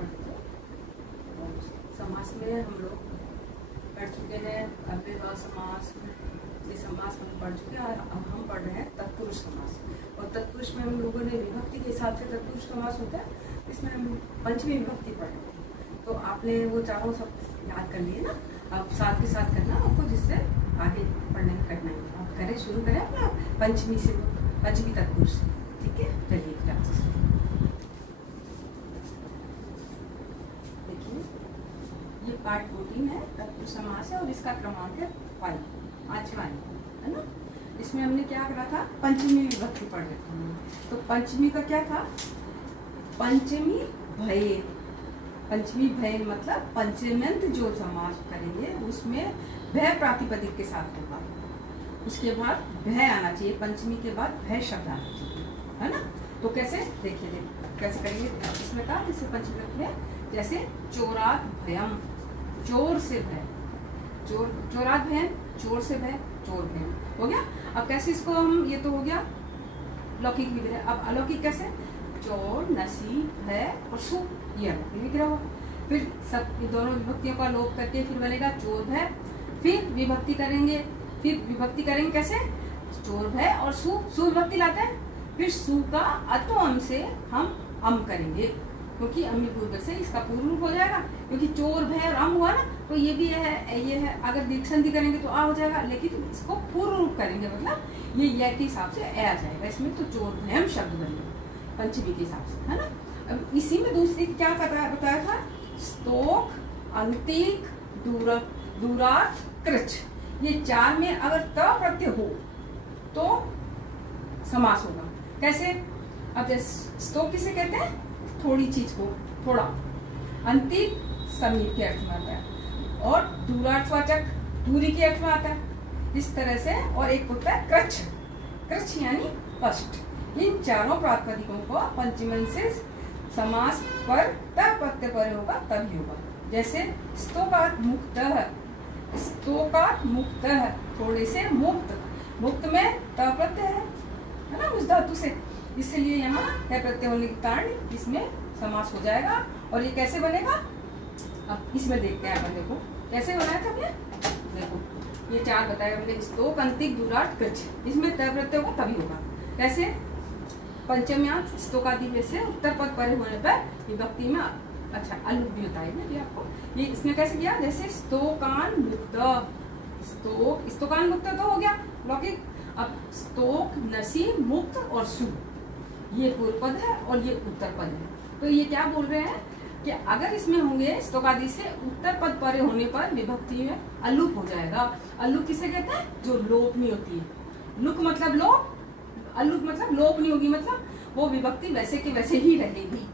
पढ़ते हैं। समास में हम लोग पढ़ चुके हैं, अव्ययभाव समास, ये समास हम पढ़ चुके हैं। अब हम पढ़ रहे हैं तत्पुरुष समास। और तत्पुरुष में हम लोगों ने विभक्ति के हिसाब से तत्पुरुष समास होता है, इसमें हम पंचमी विभक्ति पढ़ रहे थे। तो आपने वो चारों सब याद कर लिए ना, अब साथ के साथ करना आपको, जिससे आगे पढ़ने में कठिनाई नहीं। आप करें, शुरू करें अपना पंचमी से, पंचमी तत्पुरुष, ठीक है। चलिए देखिए, ये पार्ट 14 है, तत्पुरुष समास है और इसका क्रमांक है 5, 5वां है ना। इसमें हमने क्या करा था, पंचमी विभक्ति पढ़ रहे थे। तो पंचमी का क्या था, पंचमी भय। पंचमी भय मतलब पंचम्यंत जो समास करेंगे उसमें भय प्रातिपदिक के साथ होगा, उसके बाद भय आना चाहिए, पंचमी के बाद भय शब्द आना चाहिए, है ना। तो कैसे, देखिए कैसे करेंगे। इसमें कहा जैसे पंचमी में, जैसे चोरात भयम, चोर से भय, चोरात भयम, चोर से भय, चोर भयम हो गया। अब कैसे इसको हम, ये तो हो गया लौकिक विग्रह। अब अलौकिक कैसे, चोर, नसी, भय और सु, ये अलौकिक विग्रह हुआ। फिर सब दोनों विभक्तियों का लोप करके फिर बनेगा चोर भय। फिर विभक्ति करेंगे, कैसे, चोर भय और सु विभक्ति लाते हैं। फिर सु का अतो अम से हम अम करेंगे, क्योंकि अम्मी पूर्व से इसका पूर्व रूप हो जाएगा, क्योंकि चोर भय और अम हुआ ना, तो ये भी है। अगर दीर्घ संधि करेंगे तो आ हो जाएगा, लेकिन इसको पूर्व रूप करेंगे, मतलब ये के हिसाब से ए आ जाएगा इसमें। तो चोर भयम शब्द बनेगा पंचमी के हिसाब से, है ना। अब इसी में दूसरी क्या बताया था, स्तोक, अंतिक, दूरार्थ, कृच, ये चार में अगर त प्रत्यय हो तो समास होगा। कैसे, अब जैसे स्तोक किसे कहते हैं, थोड़ी चीज को, थोड़ा। अंतिक समीप के अर्थ में आता है, और दूरार्थवाचक दूरी के अर्थ में आता है, इस तरह से। और एक होता है कृच, कृच यानी स्पष्ट। इन चारों प्रातिपदिकों को पंचमन से समास पर त प्रत्यय पर होगा तभी होगा। जैसे स्तोकात् मुक्तः, स्तोकात् मुक्तः, थोड़े से मुक्त, मुक्त में त प्रत्यय है ना, उस धातु से, इसलिए यहाँ त प्रत्यय होने के कारण इसमें समास हो जाएगा। और ये कैसे बनेगा, अब इसमें देखते हैं अपन। देखो कैसे बनाया था हमने, देखो ये चार बताया हमने, स्तोक, अंतिक, दूरार्थ, कृच, इसमें त प्रत्यय होगा तभी होगा। कैसे, पंचम्यांत स्तोकादि में से उत्तर पद परे होने पर विभक्ति में, अच्छा अलुक भी होता है ना आपको, ये इसमें कैसे किया, जैसे स्तोकान मुक्त, स्तोकान मुक्त तो हो गया लौकिक। अब स्तोक, नसी, मुक्त और सु, ये पूर्व पद है और ये उत्तर पद है। तो ये क्या बोल रहे हैं कि अगर इसमें होंगे स्तोकादि से उत्तर पद परे होने पर विभक्ति में अलुक हो जाएगा। अलुक किसे कहते हैं, जो लोप नहीं होती है। लुक मतलब लोप, अलुक मतलब लोप नहीं होगी, मतलब वो विभक्ति वैसे के वैसे ही रहेगी।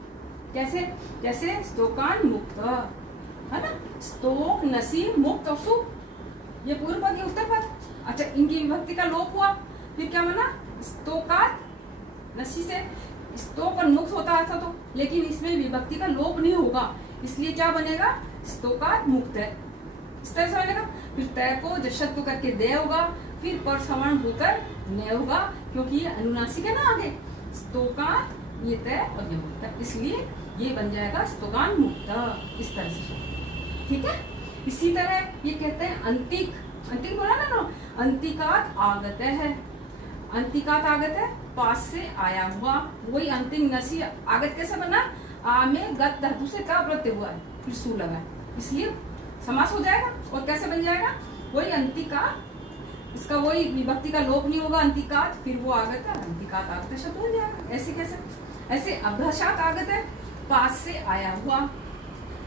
कैसे, जैसे स्तोकान मुक्त, है ना, स्तोक, नसी, मुक्त और सु, ये पूर्व पद, ये उत्तर पद। अच्छा, इनकी विभक्ति का लोप हुआ, फिर क्या बना, स्तोकात, नसी से स्तोक और मुक्त होता था तो, लेकिन इसमें विभक्ति का लोप नहीं होगा, इसलिए क्या बनेगा, स्तोकात मुक्त है, इस तरह से बनेगा। फिर तय को जशत्व करके दे होगा, फिर पर सवर्ण होकर न होगा, क्योंकि ये अनुनासिक है ना आगे, स्तोकात, ये तय और ये मुक्त, इसलिए ये बन जाएगा स्तोकान मुक्त, इस तरह से, ठीक है। इसी तरह ये कहते हैं अंतिक, अंतिक बोला ना, अंतिकात आगत है, अंतिकात आगत है, पास से आया हुआ, वही अंतिम नसी आगत कैसे बना, आ में गत धातु से का प्रत्यय हुआ है, फिर सु लगा है, इसलिए समास हो जाएगा। और कैसे बन जाएगा, वही अंतिका, इसका वही विभक्ति का लोप नहीं होगा, अंतिकात, फिर वो आगत है, अंतिकात आगत शब्द हो जाएगा। ऐसे कैसे, ऐसे अभ्यासात आगत है, पास से आया हुआ,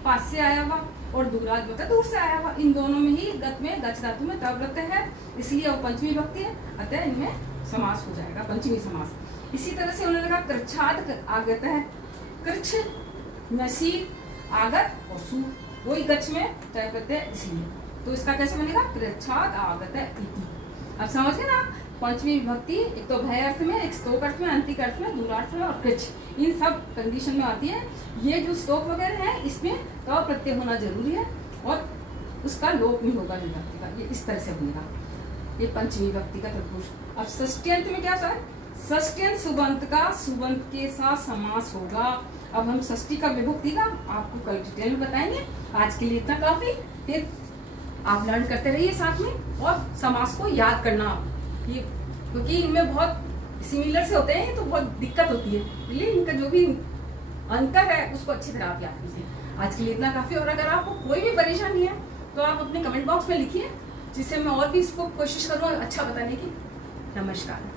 पास से आया हुआ, और दूराज होता है दूर से आया हुआ, इन दोनों में ही गत में गच धातु में तब प्रत्यय है, इसलिए वो पंचमी विभक्ति है, अतः इनमें समास हो जाएगा, पंचमी समास। इसी तरह से उन्होंने कहा कृच्छाद आगत है, कृच्छ, नसी, आगत और सु, वही गच में तय प्रत्यय, इसलिए तो इसका कैसे बनेगा, कृच्छाद आगत है इति। अब समझ गए ना, पंचमी विभक्ति एक तो भय अर्थ में, एक स्तोक अर्थ में, अंतिक अर्थ में, दूरार्थ में और कृच्छ, इन सब कंडीशन में आती है। ये जो स्तोक वगैरह है इसमें तो प्रत्यय होना जरूरी है और उसका लोप नहीं होगा विभक्ति का, ये इस तरह से बनेगा, ये पंचमी विभक्ति का तत्पुरुष। अब षष्ठी अंत में क्या है, षष्ठी अंत सुबंत का सुबंत के साथ समास होगा। अब हम षष्ठी का विभक्ति का आपको कल डिटेल में बताएंगे। आज के लिए इतना काफी। फिर आप लर्न करते रहिए साथ में, और समास को याद करना ये, क्योंकि इनमें बहुत सिमिलर से होते हैं तो बहुत दिक्कत होती है, इसलिए इनका जो भी अंतर है उसको अच्छी तरह आप याद कीजिए। आज के लिए इतना काफी। और अगर आपको कोई भी परेशानी है तो आप अपने कमेंट बॉक्स में लिखिए, जिससे मैं और भी इसको कोशिश करूँ अच्छा बताने की। नमस्कार।